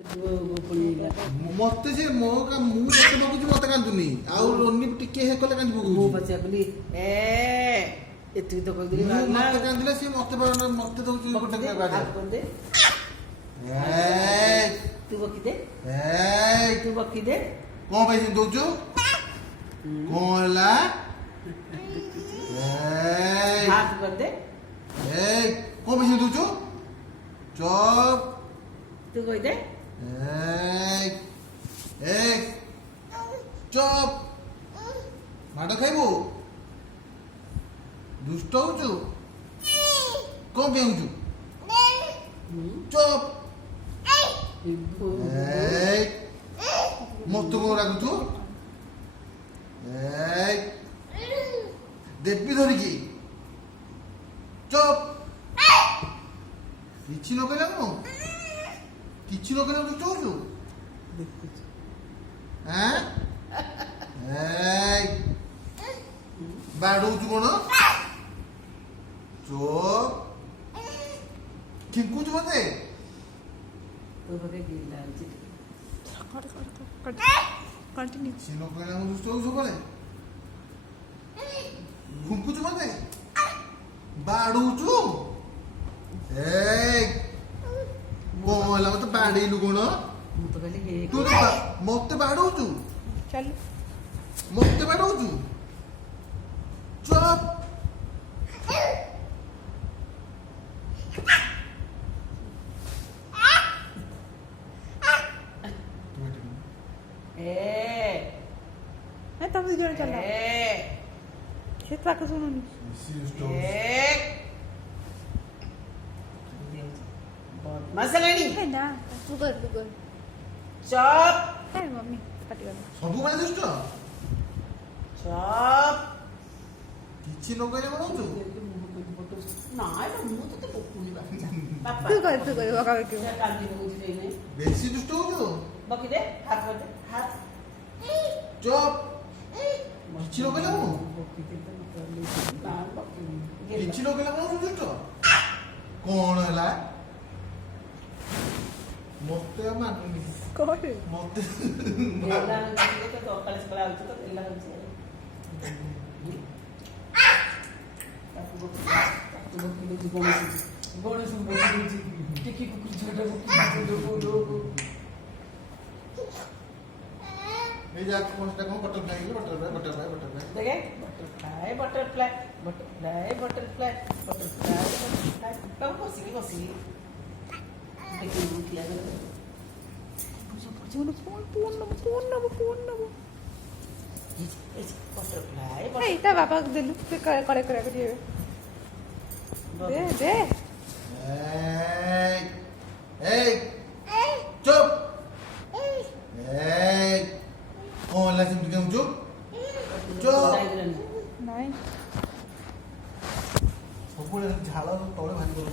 मत से मो का मुंह से बकुची मत कांदुनी आउ रोनी टिके हे कले कांदी बकुची मो बच्चा बोली एतु तो कोई दिली मत कांदिले से मत मत दउची गोटे के गाडी कर दे तू बकी दे तू बकी दे कोन पैसे दउचो कोला हाथ कर दे कोन पैसे दउचो चुप तू कोई दे चुप माड खाइबो दुष्ट होचु कोन पे होचु चुप मत को राखुचु देवी धरिकी चुप किछि न कइला को किछि न कइला तो चोचु हैं बाडुचु कोन चुप किंकुचु मते तो बके गिला जी कंटिन्यू सिनो कइला मु दुष्ट होचु कोले खुंकुचु मते बाडुचु कोला मत बाडीलु कोन मु तो कहले हे तू मते बाडुचु चल मते बाडुचु चुप है तब से जोड़े चल रहा से ट्रक सुनो मसलानी है ना तू कर चुप है मम्मी काटी वाला सबु माने दुष्ट चुप किछि न कइले बनउचु ना तो मु तो कोकुनी बाचा बापा तू कर वका के कांदी बुझी देने बेसी दुष्ट होचु बकी दे हाथ कर दे हाथ चुप किछि न कइले मु बकी दे तो मतलब ना बकी किछि न कइले बनउचु दुष्ट कोन हला मते मानुनी कर मते गेला ने तो सकाळ सकाळ आउछ तो गेला होछ ताकू बकी जीवन गणेश बकी टिकी कुकुर छोटा बकी ए जा कोनटा कोन बटरफ्लाई देखे बटरफ्लाई तब बसी देखिए उठिया जीवन फोन बटरफ्लाई ए ता बाबा दिलु से करे दिए दे ए चुप कौन ला सिम तुम चुप नहीं सबुळे झाळ तळे भारी करू